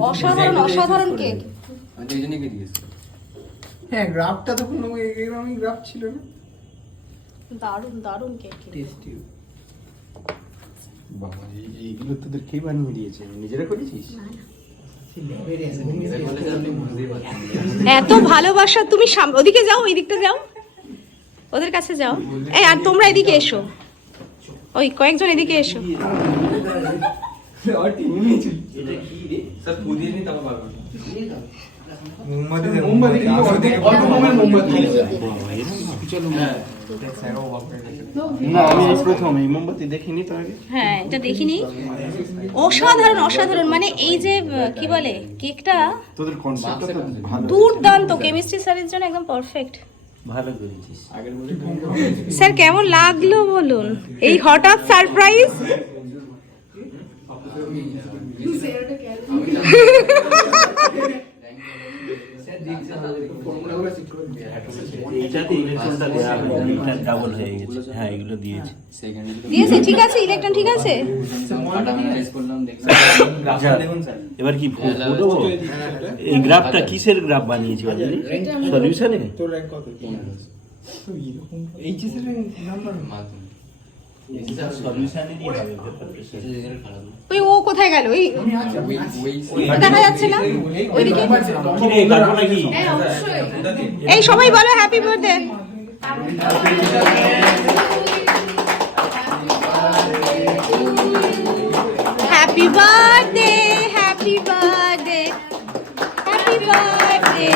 অসাধারণ অসাধারণ কেক গেছি হ্যাঁ গ্রাফটা তো কোনো এরকমই গ্রাফ ছিল না? দারুণ দারুণ কেক টেস্টি বাবা এইগুলো তোদের কে বানিয়ে দিয়েছে? নিজেরা করেছিস? আপনি বুঝতেই পারছেন। এত ভালোবাসা তুমি সাম- ওদিকে যাও ওই দিকটা যাও। ওদের কাছে যাও। এই আর তোমরা এদিকে এসো। ওই কয়েকজন এদিকে এসো। স্যার পুদিয়ে নিই তারপর পারবেন মোমবাতি মোমবাতি অল্প কমের মোমবাতি না আমি এই প্রথম এই মোমবাতি দেখিনি তো আগে। হ্যাঁ এটা দেখিনি। অসাধারণ অসাধারণ। মানে এই যে কি বলে কেকটা তোদের কনসেপ্টটা তো ভালো। দুর্দান্ত। কেমিস্ট্রি স্যারের জন্য একদম পারফেক্ট ভালো করেছিস। স্যার কেমন লাগল বলুন? এই হঠাৎ সারপ্রাইজ এইটাতে ইলেকট্রনটা দেওয়া হয়নি এটা ডাবল হয়ে গেছে হ্যাঁ এগুলো দিয়েছে ঠিক আছে ইলেকট্রন ঠিক আছে? কাটা অ্যানালাইজ করলাম দেখলাম যা, এবার কি এই গ্রাফটা কিসের গ্রাফ বানিয়েছি সলিউশনে ওই ও কোথায় গেল? ওই দেখা যাচ্ছে না? ওইদিকে? নাকি? এই সবাই বলো happy birthday happy birthday happy birthday happy birthday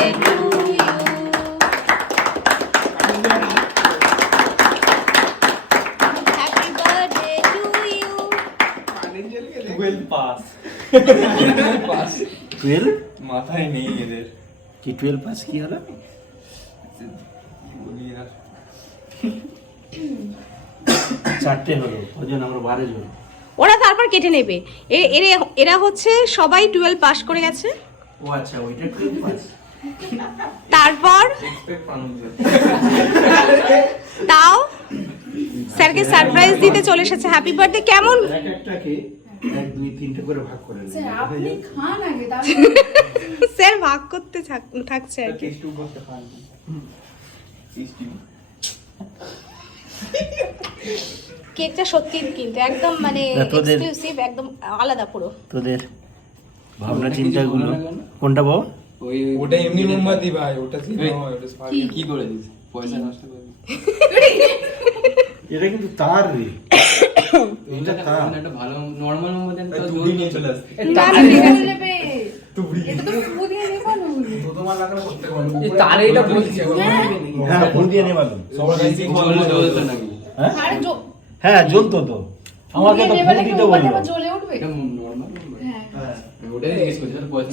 twelve মাথায় নেই এদের। কি টুয়েলভ পাস কি হলো? চারটে হলো ওজন আমরা বারো জন ওরা তারপর কেটে নেবে। এ- এরে- এরা হচ্ছে সবাই টুয়েলভ পাস করে গেছে। ও আচ্ছা ওইটা টুয়েলভ পাস তারপর তাও স্যারকে সারপ্রাইজ দিতে চলে এসেছে হ্যাপি বার্থডে কেমন? এক একটাকে এক দুই তিনটে করে ভাগ করে নেবে। আপনি খান আগে তারপর স্যার ভাগ করতে থাকছে আর কি। কেকটা সত্যি কিন্তু একদম মানে এক্সক্লুসিভ একদম আলাদা পুরো। তোদের ভাবনা চিন্তাগুলো। কোনটা বাবা? ওটা এমনি মোমবাতি ভাই ওটা কি করে দিস? পয়সা নষ্ট করে এটা কিন্তু তার রে। এটা তার। একটা ভালো নরমাল মোমবাতি তো জল নিয়ে চলে আসে না, না, ঠিক আছে। এটা তো ফু দিয়ে নেবানো তারে এটা বলছি হ্যাঁ। ফোন দিয়ে নেবালো জল জ্বলতো নাকি? হ্যাঁ? হ্যাঁ জ্বলতো তো। আমাকে তো দিতে বলল। জ্বলে উঠবে? এটা নরমাল হ্যাঁ।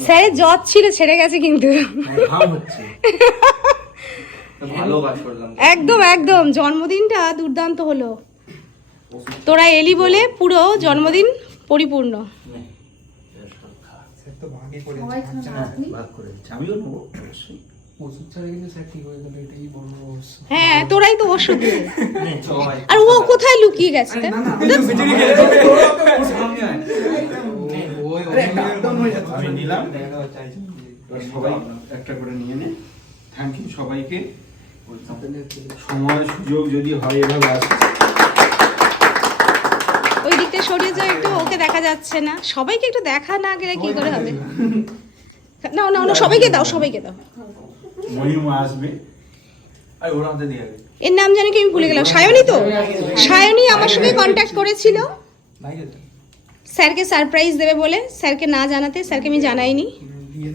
স্যারের জ্বর ছিল ছেড়ে গেছে কিন্তু। হচ্ছে। একদম একদম। জন্মদিনটা দুর্দান্ত হলো। তোরা এলি বলে পুরো জন্মদিন পরিপূর্ণ। হয়ে গেল এটাই বড় রহস্য হ্যাঁ তোরাই তো ওষুধ আর ও কোথায় লুকিয়ে গেছে? আমি নিলাম। সবাই একটা করে নিয়ে নে। থ্যাংক ইউ সবাইকে। সময় সুযোগ যদি হয় এভাবে ওই দিকটা সরিয়ে যাও একটু ওকে দেখা যাচ্ছে না। সবাইকে একটু দেখা না গেলে কি করে হবে? না না না সবাইকে দাও সবাইকে দাও। মহিমা আসবে। এর নাম জানি কি আমি ভুলে গেলাম। সায়নী তো? সায়নী আমার সঙ্গে কন্ট্যাক্ট করেছিল। স্যারকে সারপ্রাইজ দেবে বলে। স্যারকে না জানাতে স্যারকে আমি জানাইনি। দিয়ে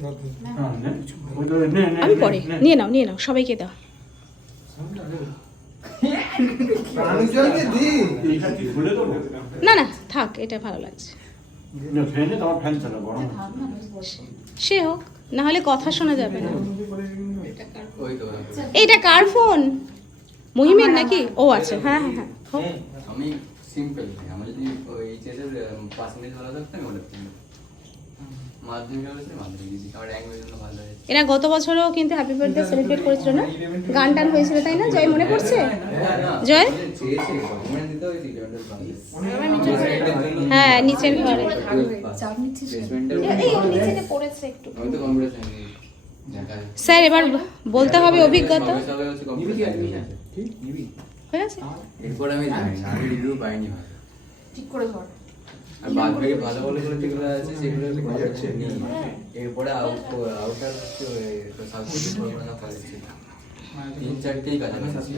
হ্যাঁ, আমি পরে নিয়ে নাও নিয়ে নাও সবাইকে দাও। না না থাক এটা ভালো লাগছে। না, ফ্যানে তোমার ফ্যান চালা গরম। হচ্ছে। সে হোক না হলে কথা শোনা যাবে না। এইটা কার ফোন মহিমের নাকি? ও আচ্ছা হ্যাঁ হ্যাঁ হ্যাঁ। আমি সিম্পল যদি ওই ভালো থাকতো আমি ওটা এরা গত বছরও কিন্তু হ্যাপি বার্থডে সেলিব্রেট করেছিল না গান টান হয়েছিল তাই না জয় মনে পড়ছে জয় হ্যাঁ নিচের ঘরে স্যার এবার বলতে হবে অভিজ্ঞতা হয়ে গেছে এরপরে আমি জানি না আমি পাইনি ঠিক করে ধর আর বাদ বাকি ভালো ভালো করে যেগুলো আছে সেগুলো একটু কম্পিউটার নিই এরপরে আউট আউটার হচ্ছে ওই সাউথ কলকাতা তিন চারটেই কাজ আছে